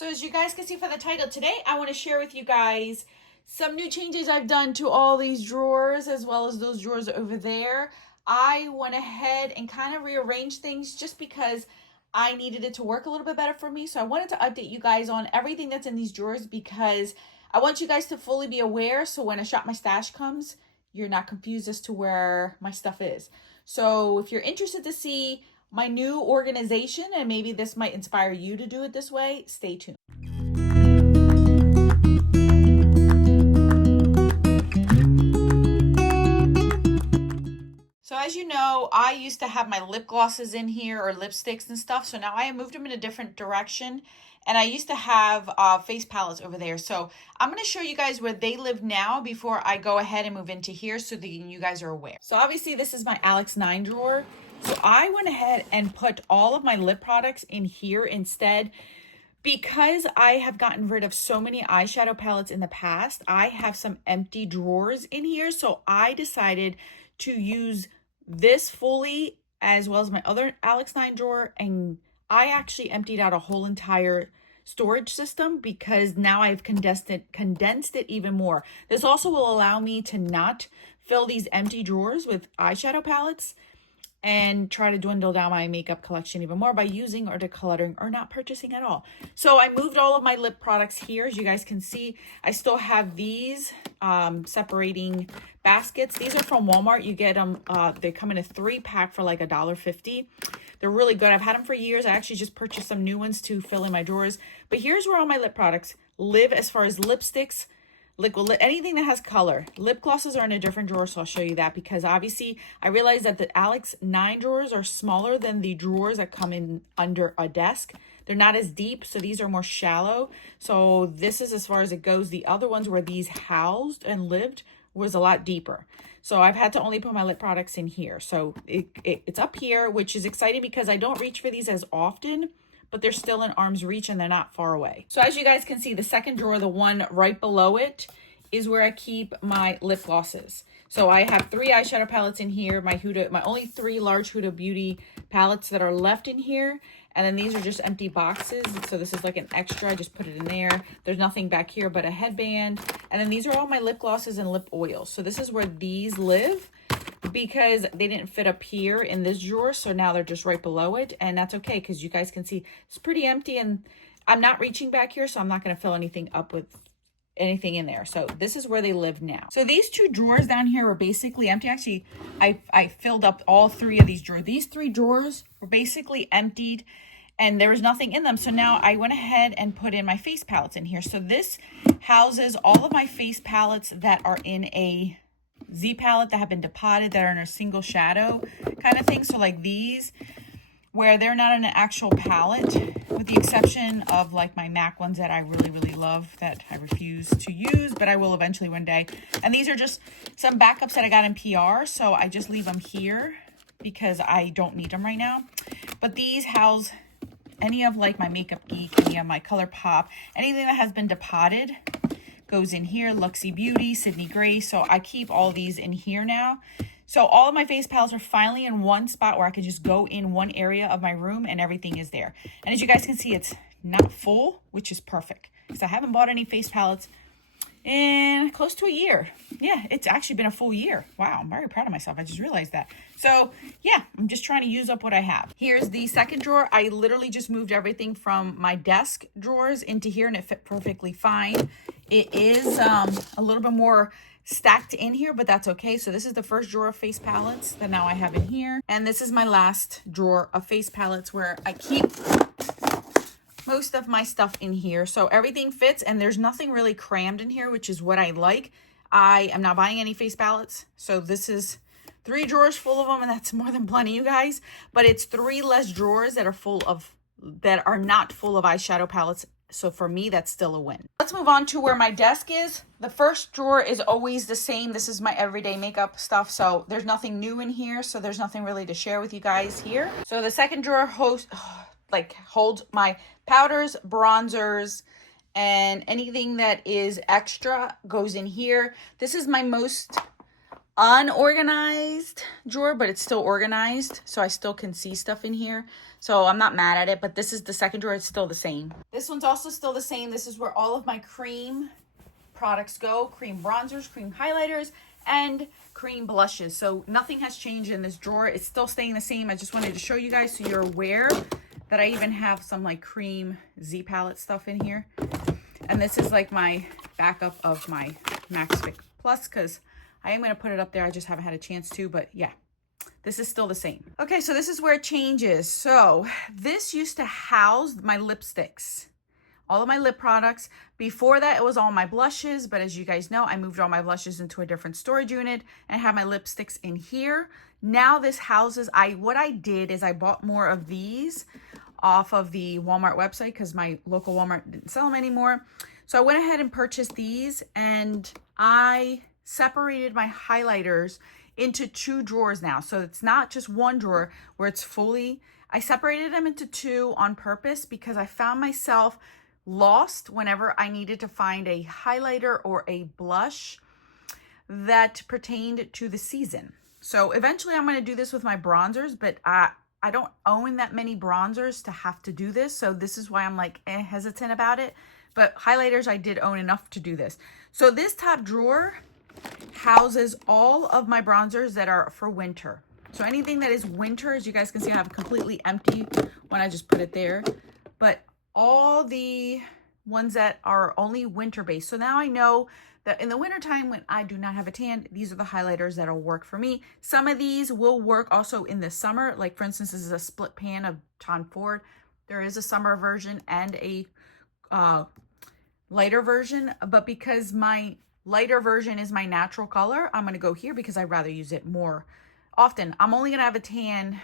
So as you guys can see from the title, today I want to share with you guys some new changes I've done to all these drawers as well as those drawers over there. I went ahead and kind of rearranged things just because I needed it to work a little bit better for me. So I wanted to update you guys on everything that's in these drawers because I want you guys to fully be aware so when a Shop My Stash comes, you're not confused as to where my stuff is. So if you're interested to see my new organization, and maybe this might inspire you to do it this way, stay tuned. So as you know, I used to have my lip glosses in here or lipsticks and stuff. So now I have moved them in a different direction. And I used to have face palettes over there. So I'm going to show you guys where they live now before I go ahead and move into here so that you guys are aware. So obviously this is my Alex 9 drawer. So I went ahead and put all of my lip products in here instead. Because I have gotten rid of so many eyeshadow palettes in the past, I have some empty drawers in here. So I decided to use this fully as well as my other Alex 9 drawer. And I actually emptied out a whole entire storage system because now I've condensed it even more. This also will allow me to not fill these empty drawers with eyeshadow palettes and try to dwindle down my makeup collection even more by using or decluttering or not purchasing at all. So I moved all of my lip products here. As you guys can see, I still have these separating baskets. These are from Walmart. You get them, they come in a 3-pack for like $1.50. They're really good. I've had them for years. I actually just purchased some new ones to fill in my drawers. But here's where all my lip products live as far as lipsticks, liquid, anything that has color. Lip glosses are in a different drawer, so I'll show you that because obviously I realized that the Alex 9 drawers are smaller than the drawers that come in under a desk. They're not as deep, so these are more shallow. So this is as far as it goes. The other ones where these housed and lived was a lot deeper. So I've had to only put my lip products in here. So it's up here, which is exciting because I don't reach for these as often, but they're still in arm's reach and they're not far away. So as you guys can see, the second drawer, the one right below it, is where I keep my lip glosses. So I have 3 eyeshadow palettes in here, my only 3 large Huda Beauty palettes that are left in here. And then these are just empty boxes. So this is like an extra, I just put it in there. There's nothing back here but a headband. And then these are all my lip glosses and lip oils. So this is where these live, because they didn't fit up here in this drawer, so now they're just right below it, and that's okay because you guys can see it's pretty empty and I'm not reaching back here, so I'm not going to fill anything up with anything in there. So this is where they live now. So these 2 drawers down here are basically empty. Actually, I filled up all 3 of these drawers. These 3 drawers were basically emptied and there was nothing in them. So now I went ahead and put in my face palettes in here. So this houses all of my face palettes that are in a Z palette that have been depotted, that are in a single shadow kind of thing. So like these, where they're not in an actual palette, with the exception of like my MAC ones that I really, really love that I refuse to use, but I will eventually one day. And these are just some backups that I got in PR. So I just leave them here because I don't need them right now. But these house any of like my Makeup Geek, any of my ColourPop, anything that has been depotted goes in here. Luxie Beauty, Sydney Grace. So I keep all these in here now. So all of my face palettes are finally in one spot where I can just go in one area of my room and everything is there. And as you guys can see, it's not full, which is perfect because I haven't bought any face palettes in close to a year. Yeah, it's actually been a full year. Wow, I'm very proud of myself. I just realized that. So yeah, I'm just trying to use up what I have. Here's the second drawer. I literally just moved everything from my desk drawers into here and it fit perfectly fine. It is a little bit more stacked in here, but that's okay. So this is the first drawer of face palettes that now I have in here. And this is my last drawer of face palettes where I keep most of my stuff in here. So everything fits and there's nothing really crammed in here, which is what I like. I am not buying any face palettes. So this is 3 drawers full of them, and that's more than plenty, you guys. But it's 3 less drawers that are not full of eyeshadow palettes. So for me, that's still a win. Let's move on to where my desk is. The first drawer is always the same. This is my everyday makeup stuff. So there's nothing new in here. So there's nothing really to share with you guys here. So the second drawer holds my powders, bronzers, and anything that is extra goes in here. This is my most unorganized drawer, but it's still organized, so I still can see stuff in here. So I'm not mad at it, but this is the second drawer. It's still the same. This one's also still the same. This is where all of my cream products go: cream bronzers, cream highlighters, and cream blushes. So nothing has changed in this drawer. It's still staying the same. I just wanted to show you guys so you're aware that I even have some like cream Z palette stuff in here. And this is like my backup of my Max Fit Plus, because I am going to put it up there. I just haven't had a chance to, but yeah, this is still the same. Okay, so this is where it changes. So this used to house my lipsticks, all of my lip products. Before that, it was all my blushes, but as you guys know, I moved all my blushes into a different storage unit and I have my lipsticks in here. Now this houses, what I did is I bought more of these off of the Walmart website because my local Walmart didn't sell them anymore. So I went ahead and purchased these, and I separated my highlighters into 2 drawers now. So it's not just one drawer where it's fully, I separated them into 2 on purpose because I found myself lost whenever I needed to find a highlighter or a blush that pertained to the season. So eventually I'm going to do this with my bronzers, but I don't own that many bronzers to have to do this. So this is why I'm like hesitant about it. But highlighters, I did own enough to do this. So this top drawer houses all of my bronzers that are for winter. So anything that is winter, as you guys can see, I have completely empty when I just put it there. But all the ones that are only winter based. So now I know that in the wintertime when I do not have a tan, these are the highlighters that'll work for me. Some of these will work also in the summer. Like for instance, this is a split pan of Tom Ford. There is a summer version and a lighter version, but because my lighter version is my natural color, I'm going to go here because I'd rather use it more often. I'm only going to have a tan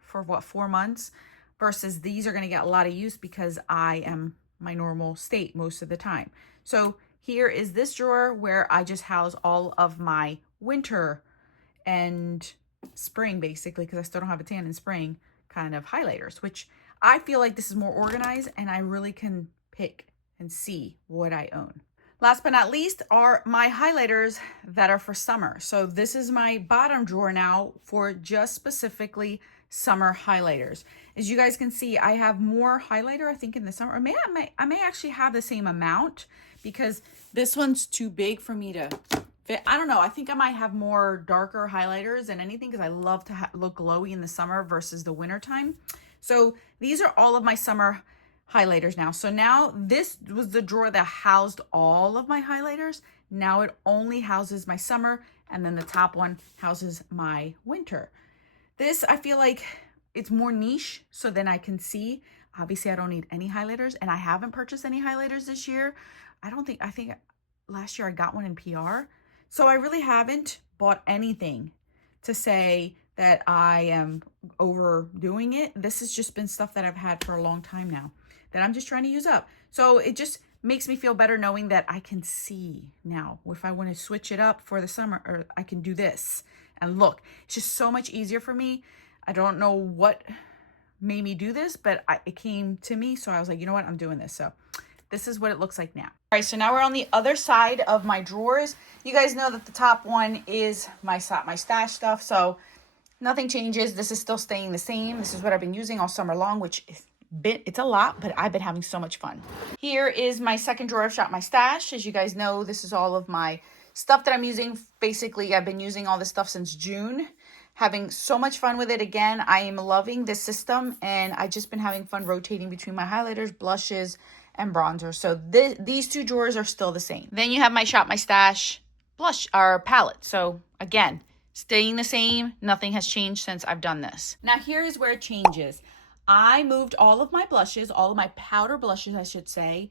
for what, 4 months, versus these are going to get a lot of use because I am my normal state most of the time. So here is this drawer where I just house all of my winter and spring, basically, because I still don't have a tan in spring, kind of highlighters, which I feel like this is more organized and I really can pick and see what I own. Last but not least are my highlighters that are for summer. So this is my bottom drawer now for just specifically summer highlighters. As you guys can see, I have more highlighter, I think, in the summer. Or I may actually have the same amount because this one's too big for me to fit. I don't know. I think I might have more darker highlighters than anything because I love to look glowy in the summer versus the winter time. So these are all of my summer highlighters now. So now this was the drawer that housed all of my highlighters. Now it only houses my summer, and then the top one houses my winter. This, I feel like it's more niche, so then I can see. Obviously, I don't need any highlighters, and I haven't purchased any highlighters this year. I think last year I got one in PR. So I really haven't bought anything to say that I am overdoing it. This has just been stuff that I've had for a long time now that I'm just trying to use up. So it just makes me feel better knowing that I can see now if I want to switch it up for the summer, or I can do this. And look, it's just so much easier for me. I don't know what made me do this, but it came to me. So I was like, you know what, I'm doing this. So this is what it looks like now. All right, so now we're on the other side of my drawers. You guys know that the top one is my stash stuff. So nothing changes. This is still staying the same. This is what I've been using all summer long, which is it's a lot, but I've been having so much fun. Here is my second drawer of Shop My Stash. As you guys know, this is all of my stuff that I'm using. Basically, I've been using all this stuff since June, having so much fun with it. Again, I am loving this system, and I've just been having fun rotating between my highlighters, blushes, and bronzer. So these 2 drawers are still the same. Then you have my Shop My Stash blush or palette. So again, staying the same. Nothing has changed since I've done this. Now here is where it changes. I moved all of my blushes, all of my powder blushes, I should say,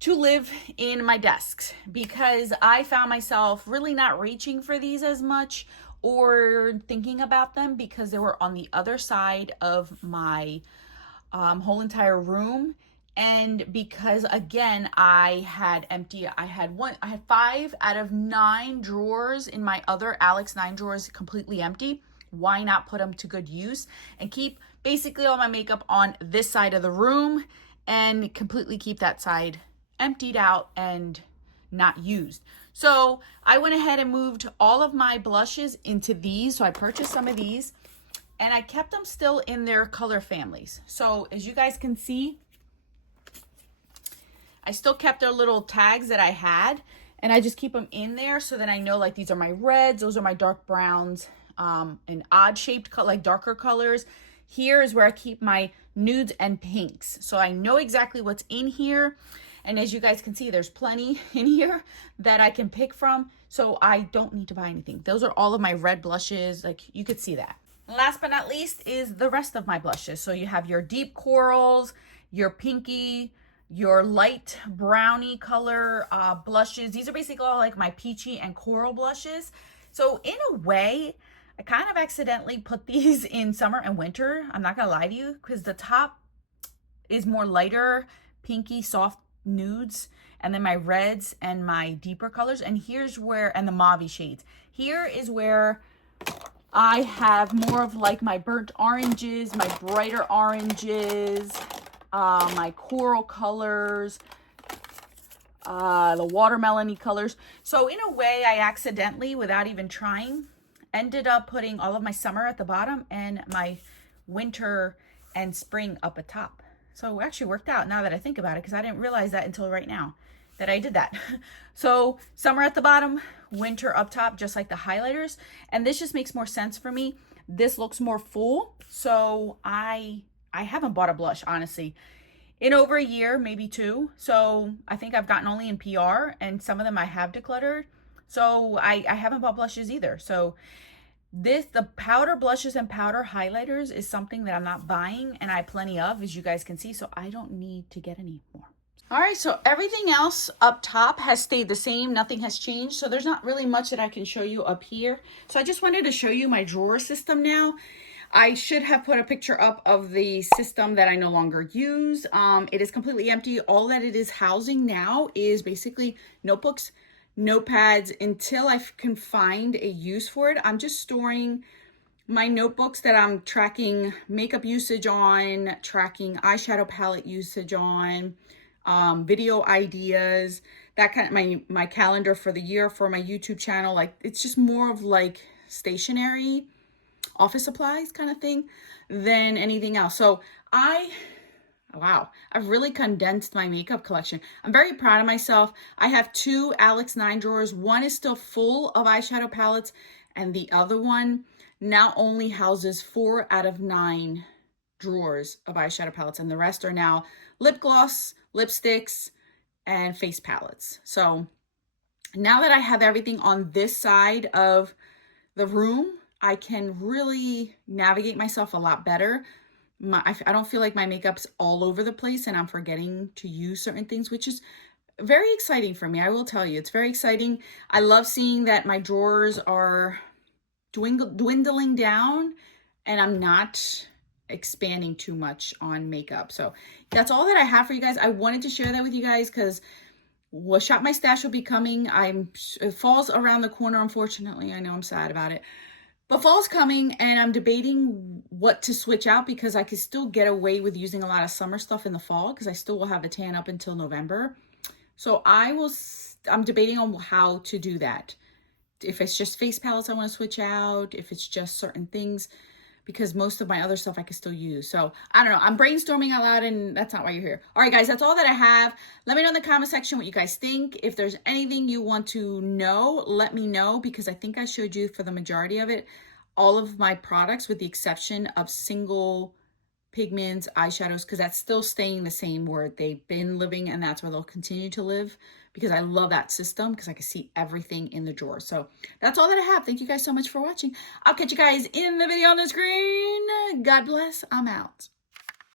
to live in my desks because I found myself really not reaching for these as much or thinking about them because they were on the other side of my whole entire room. And because again, I had 5 out of 9 drawers in my other Alex 9 drawers completely empty. Why not put them to good use and keep basically all my makeup on this side of the room and completely keep that side emptied out and not used. So I went ahead and moved all of my blushes into these. So I purchased some of these and I kept them still in their color families. So as you guys can see, I still kept their little tags that I had, and I just keep them in there so that I know, like, these are my reds, those are my dark browns, and odd shaped, like darker colors. Here is where I keep my nudes and pinks. So I know exactly what's in here. And as you guys can see, there's plenty in here that I can pick from. So I don't need to buy anything. Those are all of my red blushes. Like, you could see that. Last but not least is the rest of my blushes. So you have your deep corals, your pinky, your light brownie color blushes. These are basically all like my peachy and coral blushes. So in a way, I kind of accidentally put these in summer and winter. I'm not gonna lie to you, because the top is more lighter, pinky, soft nudes, and then my reds and my deeper colors. And here's where, and the mauve shades. Here is where I have more of like my burnt oranges, my brighter oranges, my coral colors, the watermelon-y colors. So in a way, I accidentally, without even trying, ended up putting all of my summer at the bottom and my winter and spring up at top. So it actually worked out now that I think about it, because I didn't realize that until right now that I did that. So summer at the bottom, winter up top, just like the highlighters. And this just makes more sense for me. This looks more full. So I haven't bought a blush, honestly, in over a year, maybe 2. So I think I've gotten only in PR, and some of them I have decluttered. So I haven't bought blushes either. So the powder blushes and powder highlighters is something that I'm not buying, and I have plenty of, as you guys can see. So I don't need to get any more. All right, so everything else up top has stayed the same. Nothing has changed. So there's not really much that I can show you up here. So I just wanted to show you my drawer system now. I should have put a picture up of the system that I no longer use. It is completely empty. All that it is housing now is basically notebooks, notepads, until I can find a use for it. I'm just storing my notebooks that I'm tracking makeup usage on, tracking eyeshadow palette usage on, video ideas, that kind of my calendar for the year for my YouTube channel. Like, it's just more of like stationery, office supplies kind of thing than anything else. So wow, I've really condensed my makeup collection. I'm very proud of myself. I have 2 Alex 9 drawers. One is still full of eyeshadow palettes, and the other one now only houses 4 out of 9 drawers of eyeshadow palettes, and the rest are now lip gloss, lipsticks, and face palettes. So now that I have everything on this side of the room, I can really navigate myself a lot better. I don't feel like my makeup's all over the place and I'm forgetting to use certain things, which is very exciting for me. I will tell you, it's very exciting. I love seeing that my drawers are dwindling down and I'm not expanding too much on makeup. So that's all that I have for you guys. I wanted to share that with you guys because Shop My Stash will be coming. It falls around the corner, unfortunately. I know I'm sad about it. But fall's coming, and I'm debating what to switch out because I could still get away with using a lot of summer stuff in the fall because I still will have a tan up until November. So I'm debating on how to do that. If it's just face palettes I want to switch out, if it's just certain things, because most of my other stuff I can still use. So I don't know. I'm brainstorming out loud, and that's not why you're here. All right, guys, that's all that I have. Let me know in the comment section what you guys think. If there's anything you want to know, let me know, because I think I showed you for the majority of it, all of my products with the exception of single pigments, eyeshadows, because that's still staying the same where they've been living, and that's where they'll continue to live, because I love that system because I can see everything in the drawer. So that's all that I have. Thank you guys so much for watching. I'll catch you guys in the video on the screen. God bless. I'm out.